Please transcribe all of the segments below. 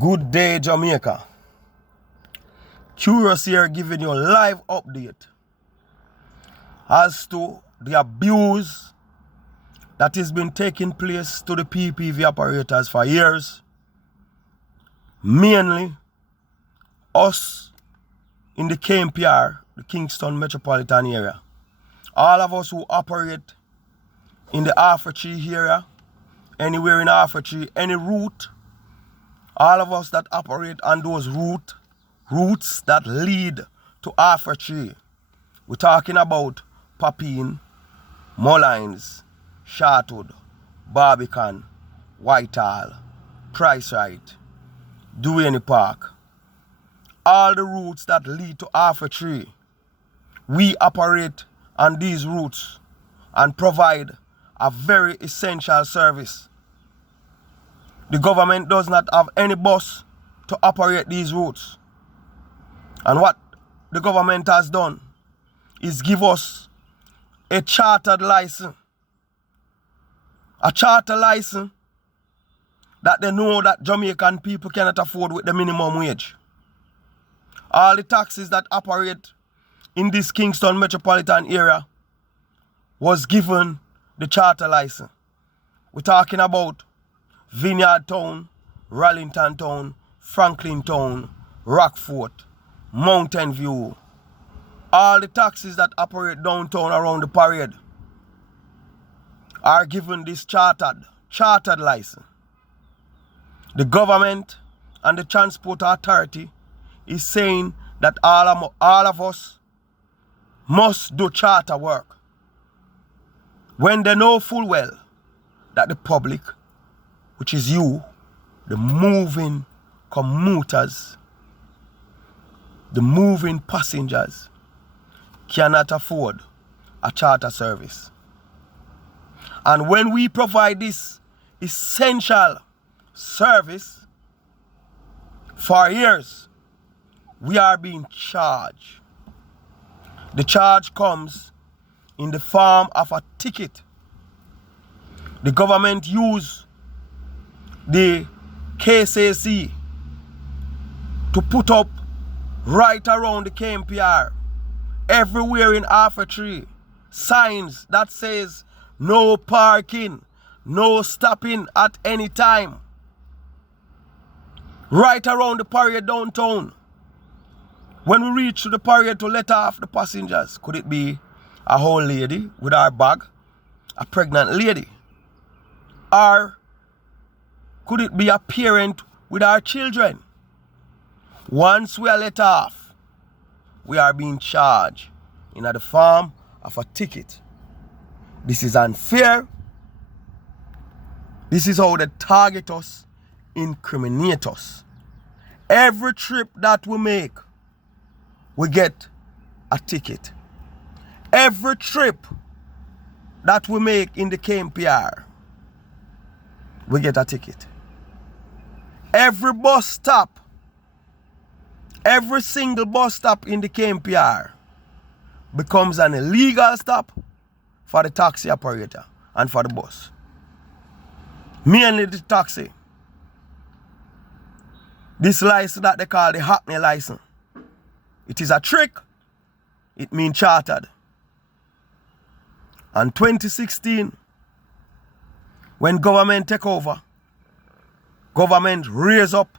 Good day, Jamaica. Curious here giving you a live update as to the abuse that has been taking place to the PPV operators for years. Mainly us in the KMPR, the Kingston Metropolitan area. All of us who operate in the Arthurtree area, anywhere in Arthurtree, any route, all of us that operate on those routes that lead to Arthurtree. We're talking about Papine, Mullines, Shortwood, Barbican, Whitehall, Price Right, Duane Park. All the routes that lead to Arthurtree. We operate on these routes and provide a very essential service. The government does not have any bus to operate these routes. And what the government has done is give us a chartered license. A charter license that they know that Jamaican people cannot afford with the minimum wage. All the taxis that operate in this Kingston metropolitan area was given the charter license. We're talking about Vineyard Town, Rallington Town, Franklin Town, Rockfort, Mountain View. All the taxis that operate downtown around the parade are given this chartered license. The government and the Transport Authority is saying that all of us must do charter work, when they know full well that the public, which is you, the moving commuters, the moving passengers, cannot afford a charter service. And when we provide this essential service for years, we are being charged. The charge comes in the form of a ticket. The government use the KCC to put up right around the KMPR, everywhere in Arthurtree, signs that says no parking, no stopping at any time. Right around the parade downtown. When we reach to the parade to let off the passengers, could it be a old lady with her bag, a pregnant lady? Or could it be a parent with our children? Once we are let off, we are being charged in the form of a ticket. This is unfair. This is how they target us, incriminate us. Every trip that we make, we get a ticket. Every trip that we make in the KMPR, we get a ticket. Every bus stop, every single bus stop in the KMPR becomes an illegal stop for the taxi operator and for the bus. Mainly the taxi. This license that they call the Hackney license. It is a trick. It means chartered. And 2016, when government take over, government raise up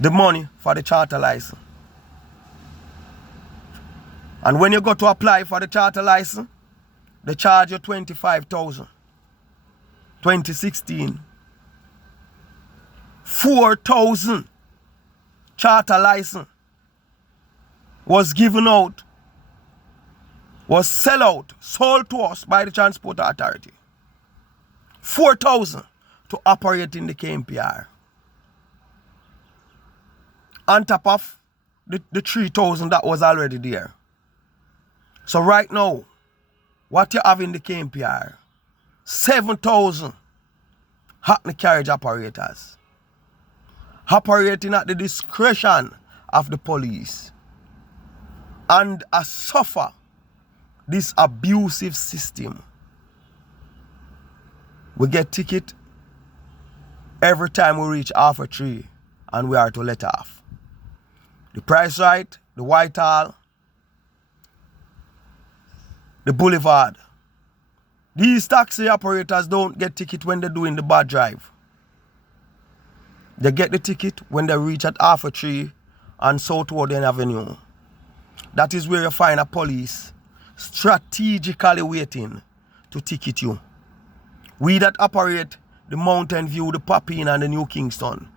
the money for the charter license. And when you go to apply for the charter license, they charge you $25,000. 2016, 4,000 charter license was given out, was sold to us by the Transport Authority. 4,000 to operate in the KMPR. On top of the 3,000 that was already there. So right now, what you have in the KMPR, 7,000 Hackney carriage operators operating at the discretion of the police and suffer this abusive system. We get ticket, every time we reach half a tree and we are to let off. The Price Right, the Whitehall, the Boulevard. These taxi operators don't get ticket when they're doing the bad drive. They get the ticket when they reach at half a tree and South Warden Avenue. That is where you find a police strategically waiting to ticket you. We that operate the Mountain View, the Papine and the New Kingston,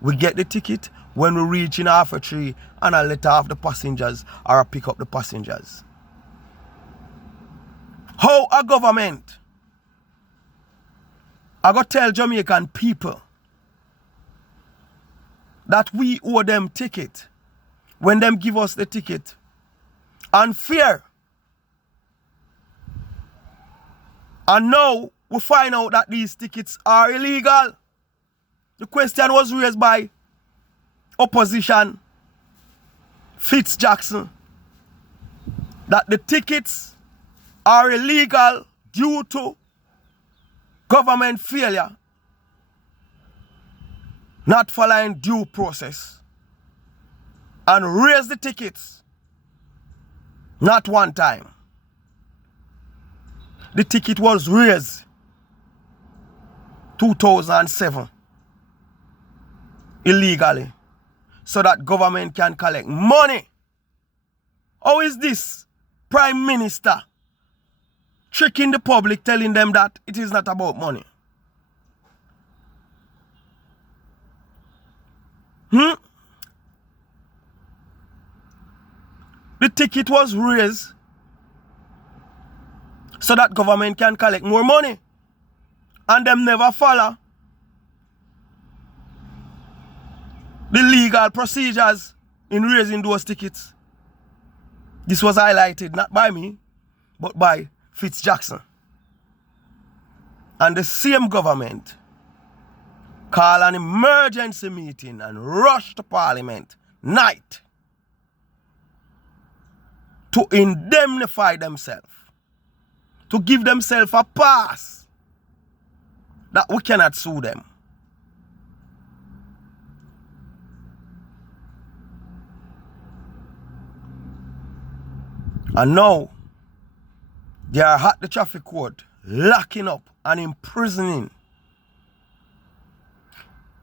we get the ticket when we reach in half a tree and I let off the passengers or I pick up the passengers. How a government I got to tell Jamaican people that we owe them ticket when them give us the ticket unfair. And now we find out that these tickets are illegal. The question was raised by opposition Fitz Jackson that the tickets are illegal due to government failure, not following due process, and raise the tickets not one time. The ticket was raised 2007 illegally so that government can collect money. How is this Prime Minister tricking the public, telling them that it is not about money? The ticket was raised so that government can collect more money, and them never follow the legal procedures in raising those tickets. This was highlighted not by me, but by Fitz Jackson. And the same government called an emergency meeting and rushed to Parliament night to indemnify themselves, to give themselves a pass that we cannot sue them. And now they are at the traffic court locking up and imprisoning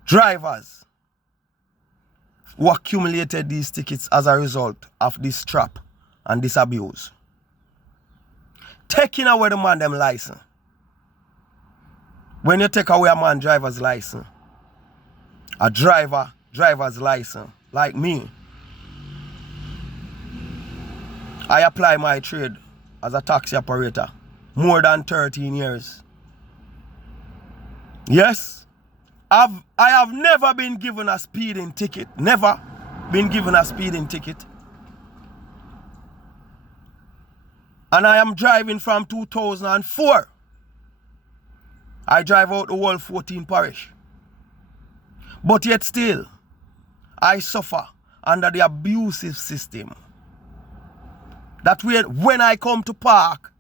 drivers who accumulated these tickets as a result of this trap and this abuse. Taking away the man them license. When you take away a man driver's license, a driver's license, like me, I apply my trade as a taxi operator more than 13 years. Yes, I have never been given a speeding ticket. Never been given a speeding ticket. And I am driving from 2004. I drive out the whole 14 parish. But yet still, I suffer under the abusive system. That when I come to park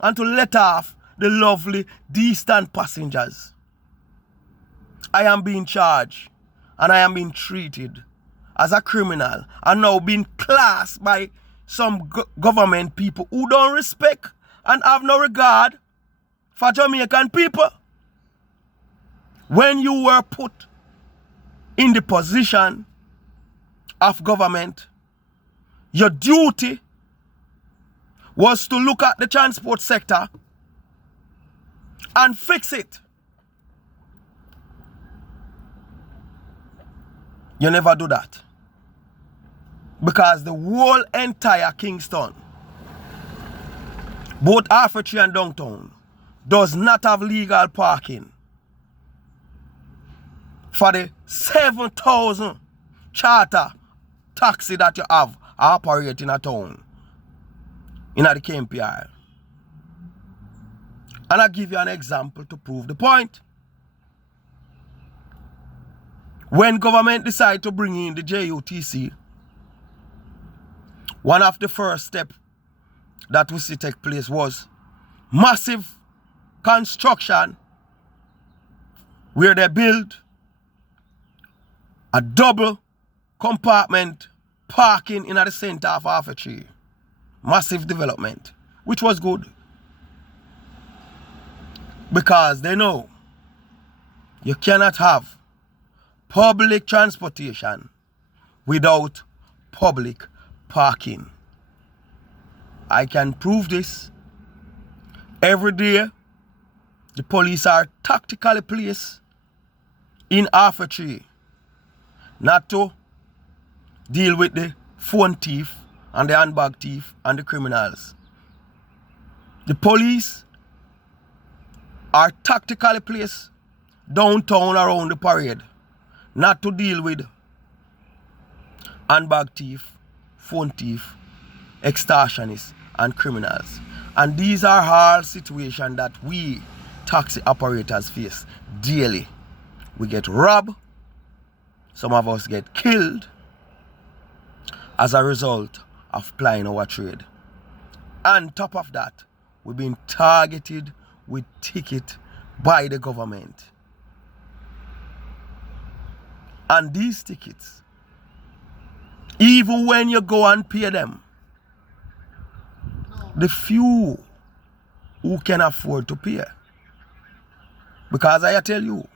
and to let off the lovely, distant passengers, I am being charged and I am being treated as a criminal and now being classed by some government people who don't respect and have no regard for Jamaican people. When you were put in the position of government, your duty was to look at the transport sector and fix it. You never do that. Because the whole entire Kingston, both Arthurtree and downtown, does not have legal parking for the 7,000 charter taxi that you have operating a town in the KMPR. And I'll give you an example to prove the point. When government decided to bring in the JUTC, one of the first steps that we see take place was massive construction where they build a double compartment parking in the center of Arfetry. Massive development, which was good. Because they know you cannot have public transportation without public parking. I can prove this. Every day, the police are tactically placed in Arfetry not to deal with the phone thief and the handbag thief and the criminals. The police are tactically placed downtown around the parade not to deal with handbag thief, phone thief, extortionists and criminals. And these are all situations that we taxi operators face daily. We get robbed, some of us get killed as a result of plying our trade. On top of that, we've been targeted with ticket by the government. And these tickets, even when you go and pay them, the few who can afford to pay. Because I tell you,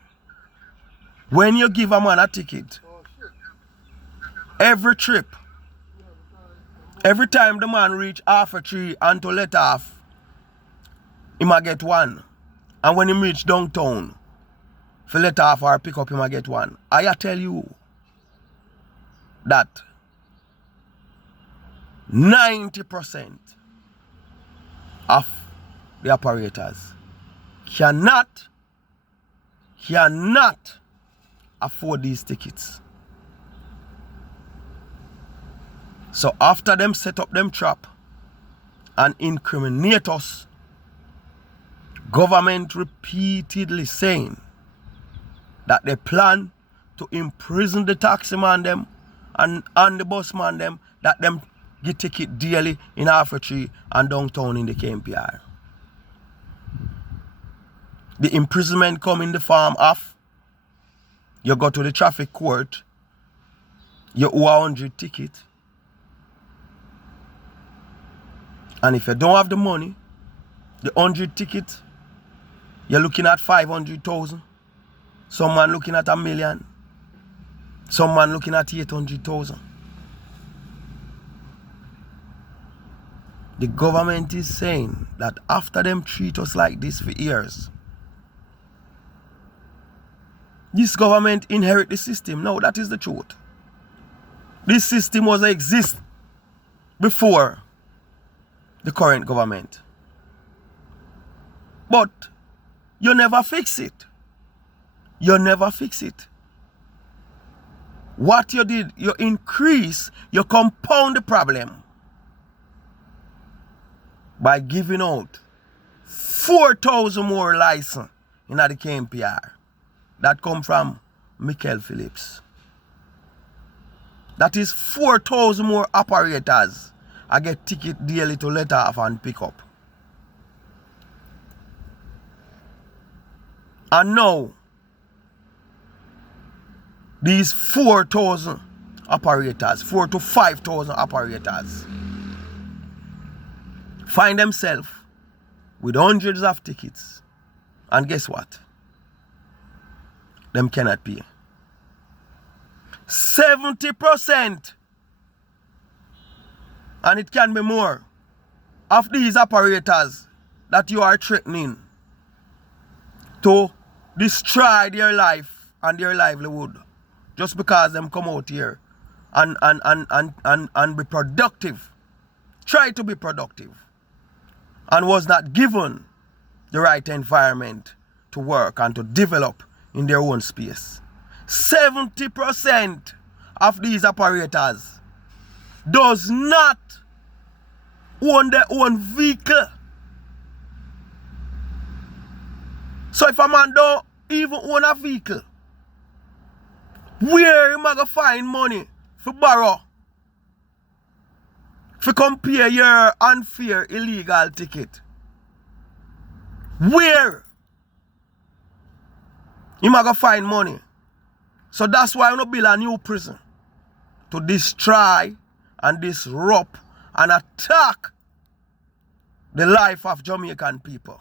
when you give a man a ticket, every trip, every time the man reach Arfetry and to let off, he might get one. And when he reach downtown, for let off or pick up, he might get one. I tell you that 90% of the operators cannot afford these tickets. So after them set up them trap and incriminate us, government repeatedly saying that they plan to imprison the taxi man them and the bus man them, that them get ticket daily in Arfetry and downtown in the KMPR. The imprisonment come in the form of you go to the traffic court, you owe 100 ticket, and if you don't have the money, the 100 ticket, you're looking at 500,000. Some man looking at 1 million. Some man looking at 800,000. The government is saying that after them treat us like this for years, this government inherit the system. No, that is the truth. This system was exist before the current government. But you never fix it. You never fix it. What you did, you increase, you compound the problem by giving out 4,000 more licenses in the KMPR. That come from Michael Phillips. That is 4,000 more operators I get ticket daily to let off and pick up. And now, these 4,000 operators, 4,000 to 5,000 operators, find themselves with hundreds of tickets. And guess what? Them cannot pay. 70%, and it can be more, of these operators that you are threatening to destroy their life and their livelihood just because them come out here and be productive, try to be productive, and was not given the right environment to work and to develop in their own space. 70% of these operators does not own their own vehicle. So if a man don't even own a vehicle, where am I going to find money for borrow? For compare your unfair illegal ticket? Where am I going to find money So that's why we build a new prison. To destroy and disrupt and attack the life of Jamaican people.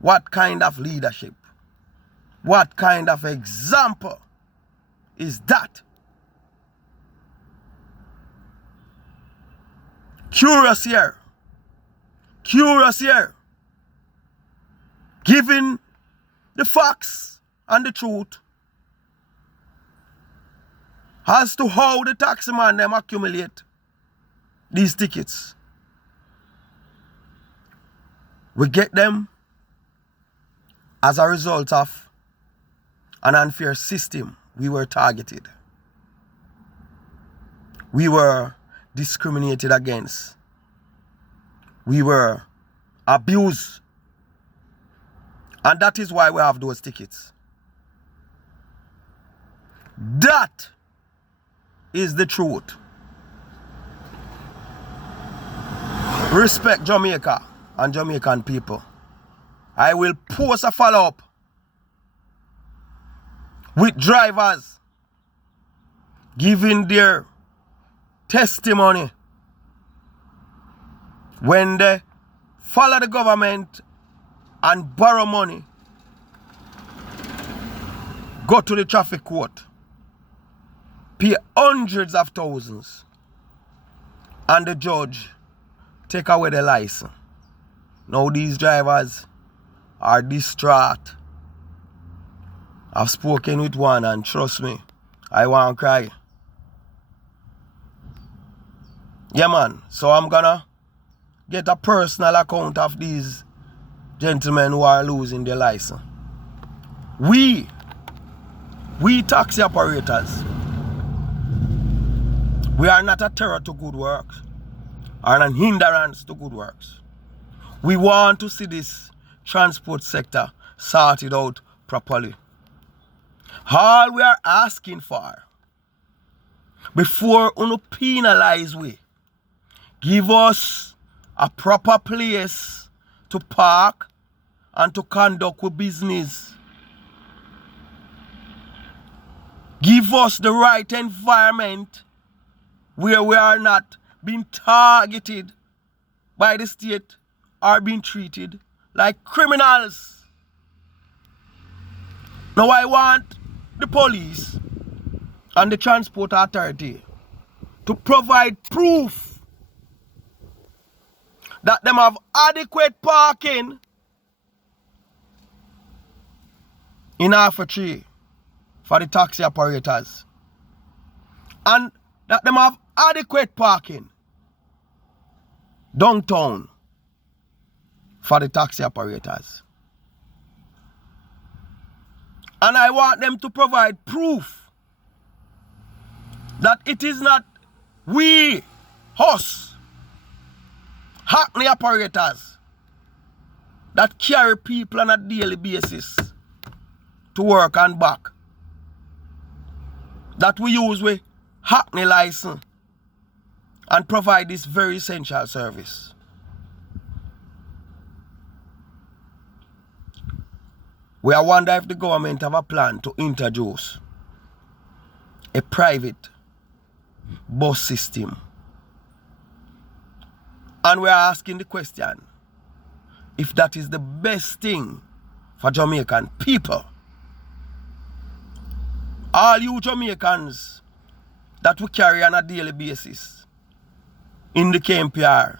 What kind of leadership? What kind of example is that? Curious here. Curious here. Giving the facts and the truth as to how the taxi man them accumulate these tickets. We get them as a result of an unfair system. We were targeted. We were discriminated against. We were abused. And that is why we have those tickets. That is the truth. Respect Jamaica and Jamaican people. I will post a follow-up with drivers giving their testimony when they follow the government and borrow money, go to the traffic court, pay hundreds of thousands, and the judge take away the license. Now these drivers are distraught. I've spoken with one and trust me, I want to cry. Yeah man, so I'm gonna get a personal account of these gentlemen who are losing their license. We taxi operators, we are not a terror to good works or an hindrance to good works. We want to see this transport sector sorted out properly. All we are asking for, before you penalize we, give us a proper place to park and to conduct with business. Give us the right environment where we are not being targeted by the state or being treated like criminals. Now I want the police and the transport authority to provide proof that them have adequate parking in Half-a-Tree for the taxi operators, and that them have adequate parking downtown for the taxi operators. And I want them to provide proof that it is not we, us, Hackney operators that carry people on a daily basis to work and back, that we use with Hackney license and provide this very essential service. We wonder if the government have a plan to introduce a private bus system. And we are asking the question if that is the best thing for Jamaican people. All you Jamaicans that we carry on a daily basis in the KMPR,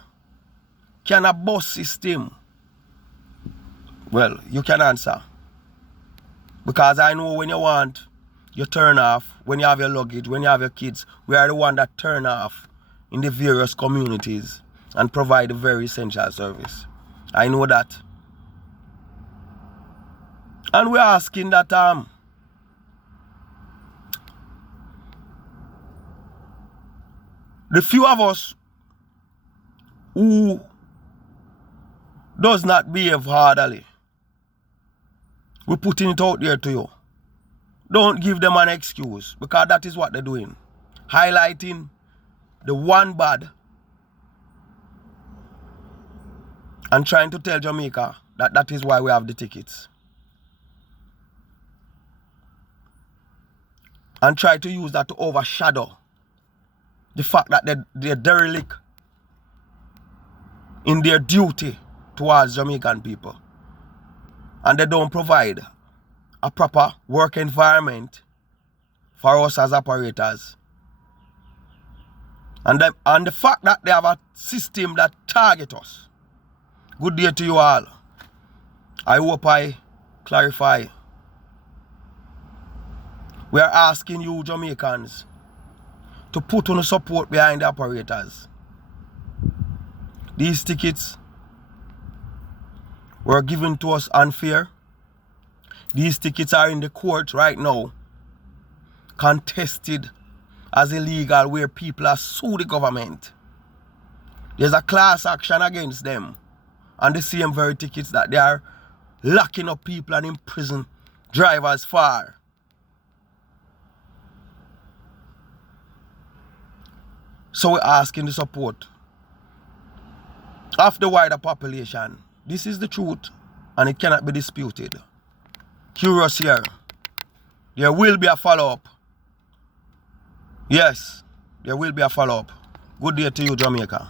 can a bus system? Well, you can answer. Because I know when you want, you turn off. When you have your luggage, when you have your kids, we are the one that turn off in the various communities and provide a very essential service. I know that. And we're asking that the few of us who does not behave hardly, we're putting it out there to you. Don't give them an excuse, because that is what they're doing. Highlighting the one bad and trying to tell Jamaica that that is why we have the tickets. and try to use that to overshadow the fact that they're derelict in their duty towards Jamaican people. And they don't provide a proper work environment for us as operators. And the fact that they have a system that targets us. Good day to you all. I hope I clarify. We are asking you Jamaicans to put on support behind the operators. These tickets were given to us unfair. These tickets are in the court right now, contested as illegal, where people are suing the government. There's a class action against them and the same very tickets that they are locking up people and imprison drivers for. So we're asking the support of the wider population. This is the truth and it cannot be disputed. Curious here. There will be a follow-up. Yes, there will be a follow-up. Good day to you, Jamaica.